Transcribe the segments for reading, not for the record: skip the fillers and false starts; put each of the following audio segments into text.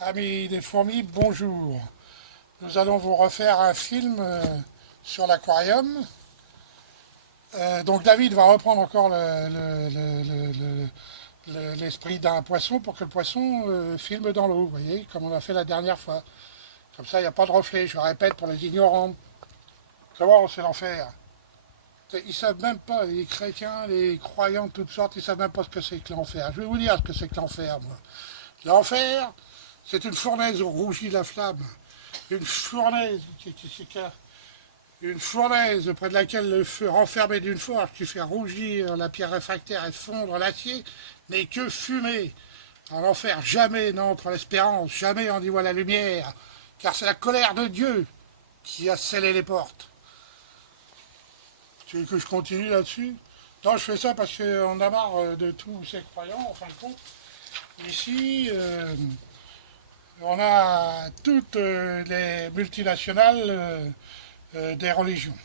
Amis des fourmis, bonjour. Nous allons vous refaire un film sur l'aquarium. Donc David va reprendre encore l'esprit d'un poisson pour que le poisson filme dans l'eau, vous voyez, comme on a fait la dernière fois. Comme ça, il n'y a pas de reflet, je répète pour les ignorants. Comment c'est l'enfer? Ils savent même pas, les chrétiens, les croyants de toutes sortes, ils savent même pas ce que c'est que l'enfer. Je vais vous dire ce que c'est que l'enfer, moi. L'enfer, c'est une fournaise où rougit la flamme. Une fournaise une fournaise près de laquelle le feu renfermé d'une forge qui fait rougir la pierre réfractaire et fondre l'acier n'est que fumée. En enfer, jamais n'entre l'espérance, jamais on y voit la lumière, car c'est la colère de Dieu qui a scellé les portes. Tu veux que je continue là-dessus? Non, je fais ça parce qu'on a marre de tous ces croyants, en fin de compte. Ici, on a toutes les multinationales des religions.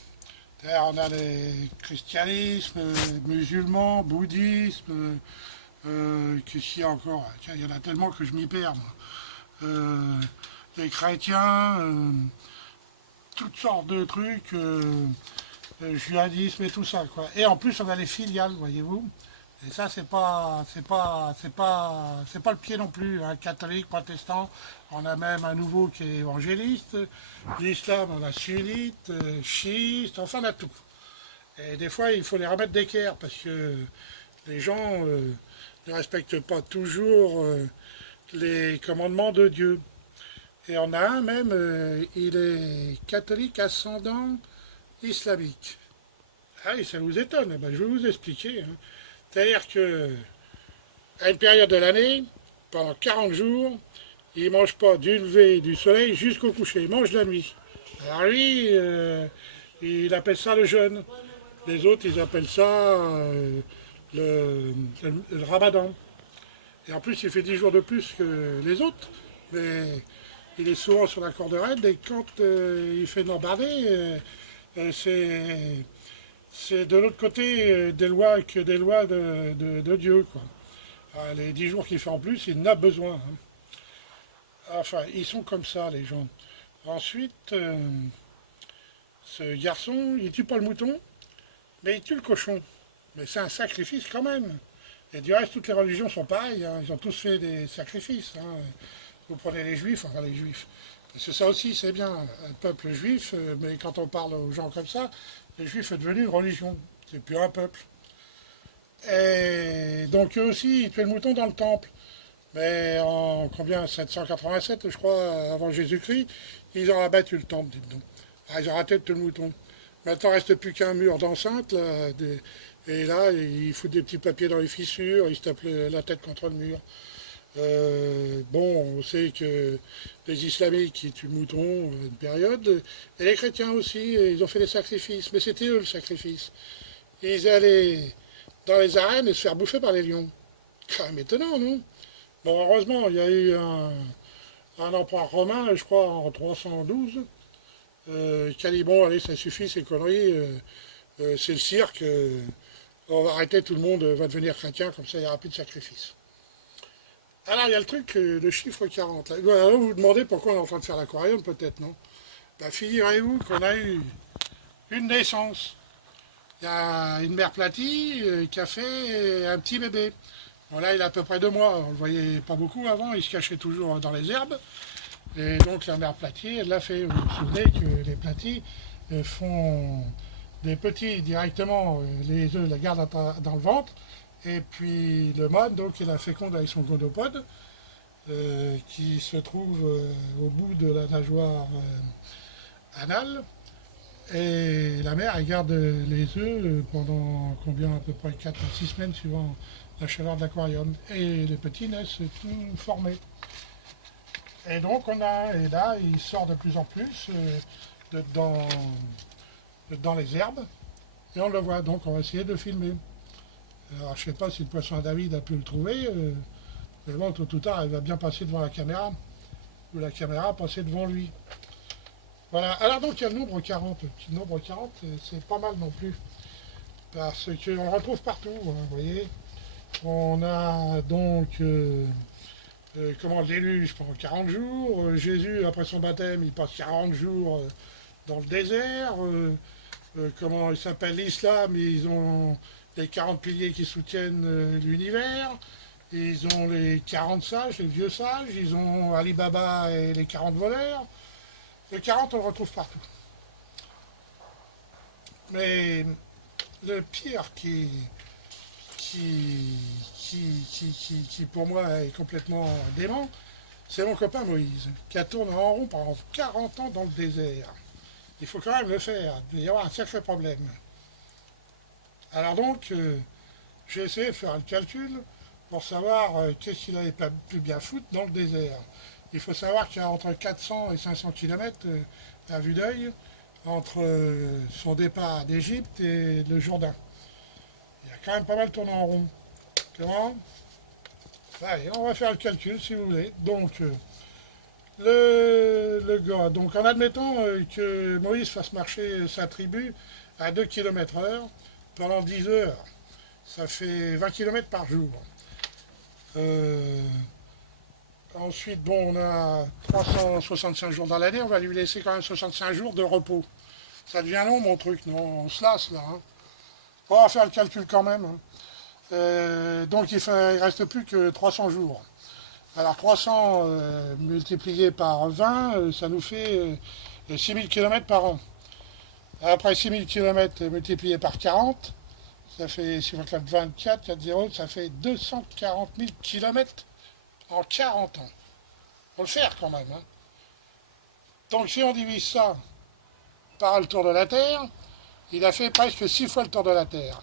D'ailleurs, on a les christianismes, musulmans, bouddhisme, qu'est-ce qu'il y a encore? Tiens, il y en a tellement que je m'y perds, moi. Les chrétiens, toutes sortes de trucs, judaïsme et tout ça, quoi. Et en plus, on a les filiales, voyez-vous. Et ça, c'est pas le pied non plus, hein. Catholique, protestant, on a même un nouveau qui est évangéliste. L'islam, on a sunnite, chiite, enfin, on a tout. Et des fois, il faut les remettre d'équerre parce que les gens ne respectent pas toujours les commandements de Dieu. Et on a un même, il est catholique ascendant islamique. Ah oui, ça vous étonne, eh ben, je vais vous expliquer, hein. C'est-à-dire que à une période de l'année, pendant 40 jours, il ne mange pas du lever du soleil jusqu'au coucher, il mange la nuit. Alors lui, il appelle ça le jeûne. Les autres, ils appellent ça le ramadan. Et en plus, il fait 10 jours de plus que les autres. Mais il est souvent sur la corde raide et quand il fait de l'embardée, c'est de l'autre côté des lois que des lois de Dieu, quoi. Les 10 jours qu'il fait en plus, il en a besoin, hein. Enfin, ils sont comme ça, les gens. Ensuite, ce garçon, il tue pas le mouton, mais il tue le cochon. Mais c'est un sacrifice quand même. Et du reste, toutes les religions sont pareilles, hein. Ils ont tous fait des sacrifices, hein. Vous prenez les juifs, enfin les juifs. Parce que ça aussi, c'est bien, un peuple juif, mais quand on parle aux gens comme ça, les juifs est devenu une religion. C'est plus un peuple. Et donc eux aussi, ils tuaient le mouton dans le temple. Mais en combien 787, je crois, avant Jésus-Christ, ils ont abattu le temple, dites donc. Ah, ils ont raté tout le mouton. Maintenant, il ne reste plus qu'un mur d'enceinte, là, et là, ils foutent des petits papiers dans les fissures, ils se tapent la tête contre le mur. Bon, on sait que les islamiques, ils tuent le mouton à une période, et les chrétiens aussi, ils ont fait des sacrifices, mais c'était eux le sacrifice. Ils allaient dans les arènes et se faire bouffer par les lions. Quand même étonnant, non? Bon, heureusement, il y a eu un empereur romain, je crois, en 312, qui a dit, bon, allez, ça suffit, ces conneries, c'est le cirque, on va arrêter, tout le monde va devenir chrétien, comme ça, il n'y aura plus de sacrifice. Alors, il y a le truc, le chiffre 40. Là. Alors, vous vous demandez pourquoi on est en train de faire l'aquarium, peut-être, non? Ben, figurez-vous qu'on a eu une naissance. Il y a une mère platie qui a fait un petit bébé. Bon, là, il a à peu près 2 mois. On ne le voyait pas beaucoup avant. Il se cachait toujours dans les herbes. Et donc, la mère platie, elle l'a fait. Vous vous souvenez que les platies font des petits directement. Les œufs la gardent dans le ventre. Et puis, le mâle, donc, il la féconde avec son gonopode, qui se trouve au bout de la nageoire anale. Et la mère, elle garde les œufs pendant combien? À peu près 4 à 6 semaines, suivant la chaleur de l'aquarium. Et les petits naissent tout formés. Et donc, et là, il sort de plus en plus dans les herbes. Et on le voit, donc on va essayer de le filmer. Alors, je ne sais pas si le poisson à David a pu le trouver, mais bon, tôt ou tard, il va bien passer devant la caméra, ou la caméra passer devant lui. Voilà, alors donc il y a le nombre 40. Le nombre 40, c'est pas mal non plus. Parce qu'on le retrouve partout, hein, vous voyez. On a donc Comment, le déluge pendant 40 jours. Jésus, après son baptême, il passe 40 jours dans le désert. Comment il s'appelle l'islam, ils ont les 40 piliers qui soutiennent l'univers. Ils ont les 40 sages, les vieux sages. Ils ont Ali Baba et les 40 voleurs. Le 40, on le retrouve partout. Mais le pire qui pour moi est complètement dément, c'est mon copain Moïse, qui a tourné en rond pendant 40 ans dans le désert. Il faut quand même le faire, il va y avoir un sacré problème. Alors donc, j'ai essayé de faire un calcul pour savoir qu'est-ce qu'il avait pu bien foutre dans le désert. Il faut savoir qu'il y a entre 400 et 500 km à vue d'œil entre son départ d'Égypte et le Jourdain. Il a quand même pas mal tourné en rond. Comment? Allez, on va faire le calcul si vous voulez. Donc, le gars, donc en admettant que Moïse fasse marcher sa tribu à 2 km heure pendant 10 heures, ça fait 20 km par jour. Euh, Ensuite, bon, on a 365 jours dans l'année, on va lui laisser quand même 65 jours de repos. Ça devient long mon truc, non? On se lasse là. Hein. On va faire le calcul quand même. Hein. Donc il ne reste plus que 300 jours. Alors 300 multiplié par 20, ça nous fait 6000 km par an. Après 6000 km multiplié par 40, ça fait, si on calcule 24, 4 0, ça fait 240 000 km en 40 ans. Faut le faire quand même. Hein. Donc si on divise ça par le tour de la Terre, il a fait presque 6 fois le tour de la Terre.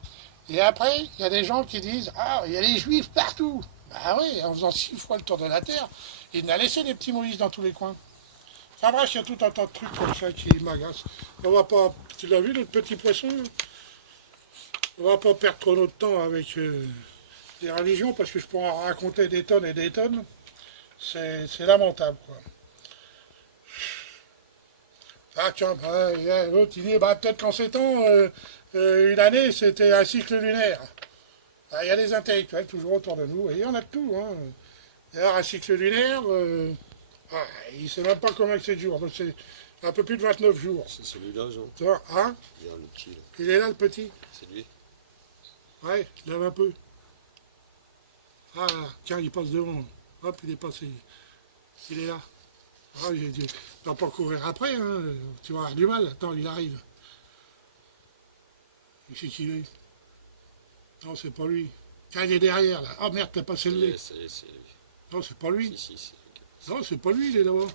Et après, il y a des gens qui disent ah, il y a les juifs partout. Bah oui, en faisant 6 fois le tour de la Terre, il a laissé des petits Moïse dans tous les coins. Enfin bref, il y a tout un tas de trucs comme ça qui m'agacent. On va pas. Tu l'as vu, notre petit poisson? On va pas perdre trop notre temps avec les religions parce que je pourrais en raconter des tonnes et des tonnes. C'est lamentable, quoi. Ah tiens, l'autre il dit, bah, peut-être qu'en ces temps, une année c'était un cycle lunaire. Ah, il y a des intellectuels toujours autour de nous, et il y en a de tout. Hein. D'ailleurs, un cycle lunaire, il ne sait même pas combien c'est de jours, donc c'est un peu plus de 29 jours. C'est celui-là, Jean. Tu vois, hein? Il y a le petit, là. Il est là le petit? C'est lui. Ouais, lève un peu. Ah, tiens, il passe devant. Hop, il est passé. Il est là. Ah, il ne va pas courir après, hein. Tu vas avoir du mal. Attends, il arrive. Ici qu'il est. Non, c'est pas lui. Tiens, il est derrière, là. Oh merde, t'as passé le lait. C'est lui. Non, c'est pas lui. Si, c'est lui. Non, c'est pas lui, il est là-bas.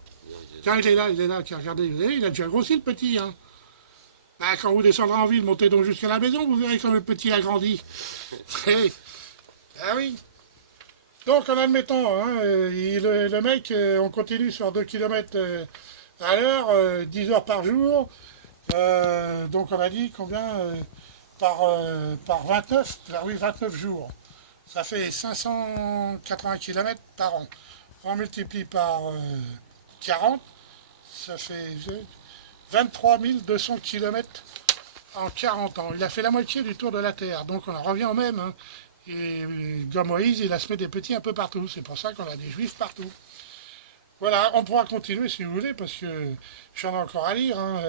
Tiens, il est là, tiens, regardez. Vous voyez, il a déjà grossi, le petit, hein. Ah, quand vous descendrez en ville, montez donc jusqu'à la maison, vous verrez comme le petit a grandi. Ah oui. Donc, en admettant, hein, le mec, on continue sur 2 km à l'heure, 10 heures par jour. Donc, on a dit combien par 29, oui, 29 jours. Ça fait 580 km par an. On multiplie par 40, ça fait 23 200 km en 40 ans. Il a fait la moitié du tour de la Terre, donc on en revient au même. Hein. Et comme Moïse, il a semé des petits un peu partout. C'est pour ça qu'on a des juifs partout. Voilà, on pourra continuer si vous voulez, parce que j'en ai encore à lire. Hein.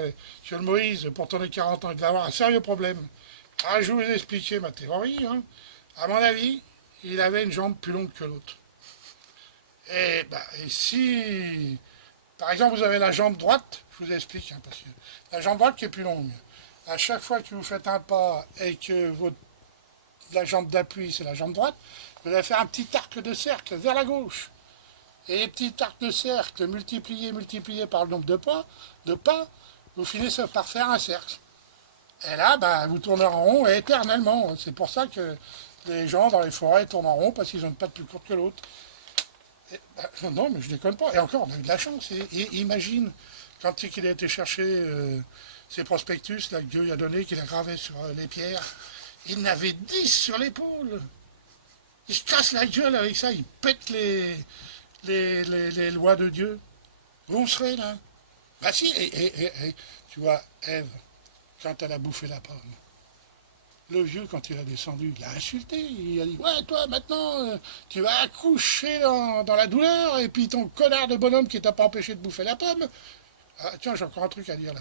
Sur le Moïse, pour tourner 40 ans, il va avoir un sérieux problème. Ah, je vous ai expliqué ma théorie. Hein. À mon avis, il avait une jambe plus longue que l'autre. Et si, par exemple, vous avez la jambe droite, je vous explique, hein, parce que la jambe droite qui est plus longue, à chaque fois que vous faites un pas et que la jambe d'appui, c'est la jambe droite, vous allez faire un petit arc de cercle vers la gauche. Et les petits arcs de cercle multipliés par le nombre de pas, vous finissez par faire un cercle. Et là, vous tournez en rond et éternellement. C'est pour ça que les gens dans les forêts tournent en rond, parce qu'ils ont une patte plus courte que l'autre. Non, mais je déconne pas. Et encore, on a eu de la chance. Et imagine, quand il a été chercher ces prospectus là, que Dieu lui a donné, qu'il a gravé sur les pierres, il en avait 10 sur l'épaule. Il se casse la gueule avec ça, il pète les lois de Dieu. Où on serait là? Bah si, et tu vois, Ève, quand elle a bouffé la pomme, Le vieux, quand il a descendu, il l'a insulté. Il a dit, ouais, toi, maintenant, tu vas accoucher dans la douleur, et puis ton connard de bonhomme qui t'a pas empêché de bouffer la pomme. Ah, tiens, j'ai encore un truc à dire là.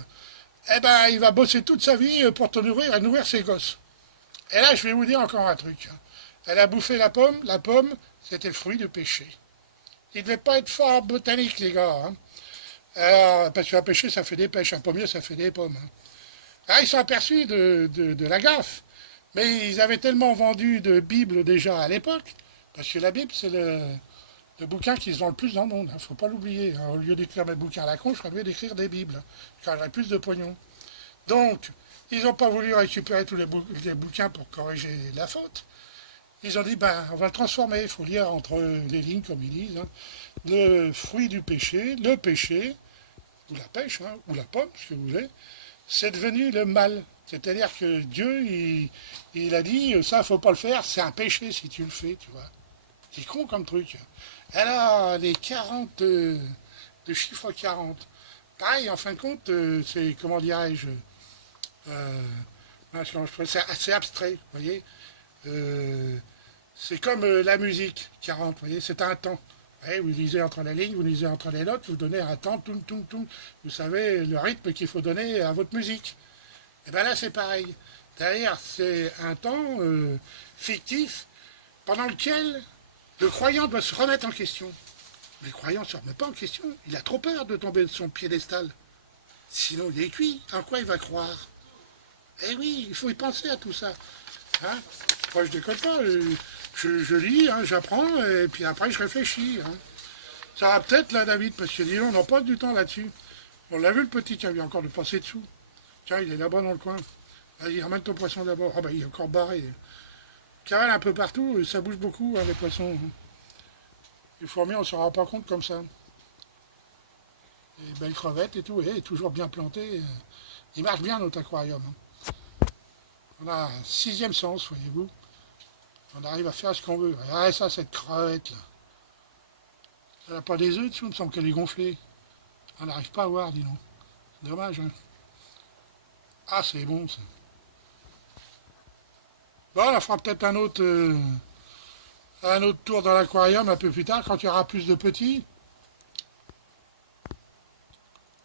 Eh ben, il va bosser toute sa vie pour te nourrir et nourrir ses gosses. Et là, je vais vous dire encore un truc. Elle a bouffé la pomme. La pomme, c'était le fruit du péché. Il ne devait pas être fort botanique, les gars. Hein. Alors, parce qu'un péché, ça fait des pêches. Un pommier, ça fait des pommes. Hein. Ah, ils sont aperçus de la gaffe. Mais ils avaient tellement vendu de Bibles déjà à l'époque, parce que la Bible, c'est le bouquin qui se vend le plus dans le monde. Il ne faut pas l'oublier. Hein. Au lieu d'écrire mes bouquins à la con, je serais mieux d'écrire des Bibles. Car j'aurais plus de pognon. Donc, ils n'ont pas voulu récupérer tous les bouquins pour corriger la faute. Ils ont dit, ben, on va le transformer. Il faut lire entre les lignes, comme ils disent. Hein. Le fruit du péché, le péché, ou la pêche, hein, ou la pomme, ce que vous voulez, c'est devenu le mal. C'est-à-dire que Dieu, il a dit, ça, faut pas le faire, c'est un péché si tu le fais, tu vois. C'est con comme truc. Alors, les 40, de chiffre 40, pareil, en fin de compte, c'est, comment dirais-je, c'est assez abstrait, vous voyez. C'est comme la musique, 40, vous voyez, c'est un temps. Ouais, vous lisez entre les lignes, vous lisez entre les notes, vous donnez un temps, tout, tout, tout. Vous savez le rythme qu'il faut donner à votre musique. Et bien là, c'est pareil. Derrière, c'est un temps fictif pendant lequel le croyant doit se remettre en question. Mais le croyant ne se remet pas en question. Il a trop peur de tomber de son piédestal. Sinon, il est cuit. En quoi il va croire? Eh oui, il faut y penser à tout ça. Hein, moi, je déconne pas. Je lis, hein, j'apprends, et puis après, je réfléchis. Hein. Ça va peut-être, là, David, parce que disons, on en passe du temps là-dessus. On l'a vu, le petit, qui a eu encore de passer dessous. Tiens, il est là-bas dans le coin. Vas-y, ramène ton poisson d'abord. Ah bah, il est encore barré. Carrel un peu partout, ça bouge beaucoup, hein, les poissons. Les fourmis, on ne se rend pas compte comme ça. Les belles crevettes et tout, et toujours bien planté. Il marche bien, notre aquarium. Hein. On a un 6e sens, voyez-vous. On arrive à faire ce qu'on veut. Regardez ça, cette crevette, là. Elle n'a pas des œufs dessous, il me semble qu'elle est gonflée. On n'arrive pas à voir, dis donc. Dommage, hein. Ah, c'est bon, ça. Bon, on fera peut-être un autre tour dans l'aquarium un peu plus tard, quand il y aura plus de petits.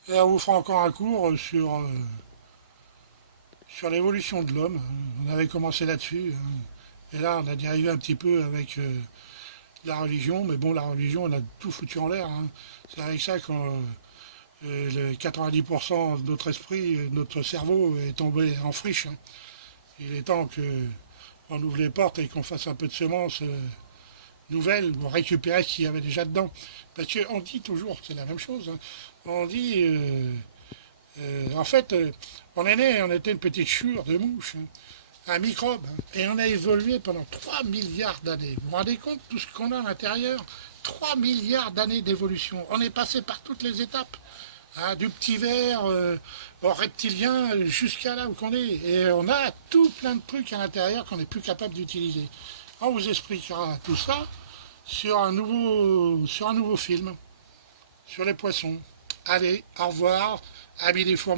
Et on vous fera encore un cours sur l'évolution de l'homme. On avait commencé là-dessus. Et là, on a dérivé un petit peu avec la religion. Mais bon, la religion, on a tout foutu en l'air. Hein. C'est avec ça que le 90% de notre esprit, notre cerveau est tombé en friche. Hein. Il est temps qu'on ouvre les portes et qu'on fasse un peu de semences nouvelles pour récupérer ce qu'il y avait déjà dedans. Parce qu'on dit toujours, c'est la même chose, hein. On dit, en fait, on est né, on était une petite chure de mouche, hein, un microbe, hein, et on a évolué pendant 3 milliards d'années. Vous vous rendez compte tout ce qu'on a à l'intérieur? 3 milliards d'années d'évolution. On est passé par toutes les étapes. Hein, du petit ver au reptilien jusqu'à là où qu'on est. Et on a tout plein de trucs à l'intérieur qu'on n'est plus capable d'utiliser. On vous expliquera tout ça sur un nouveau film, sur les poissons. Allez, au revoir, amis des fourmis.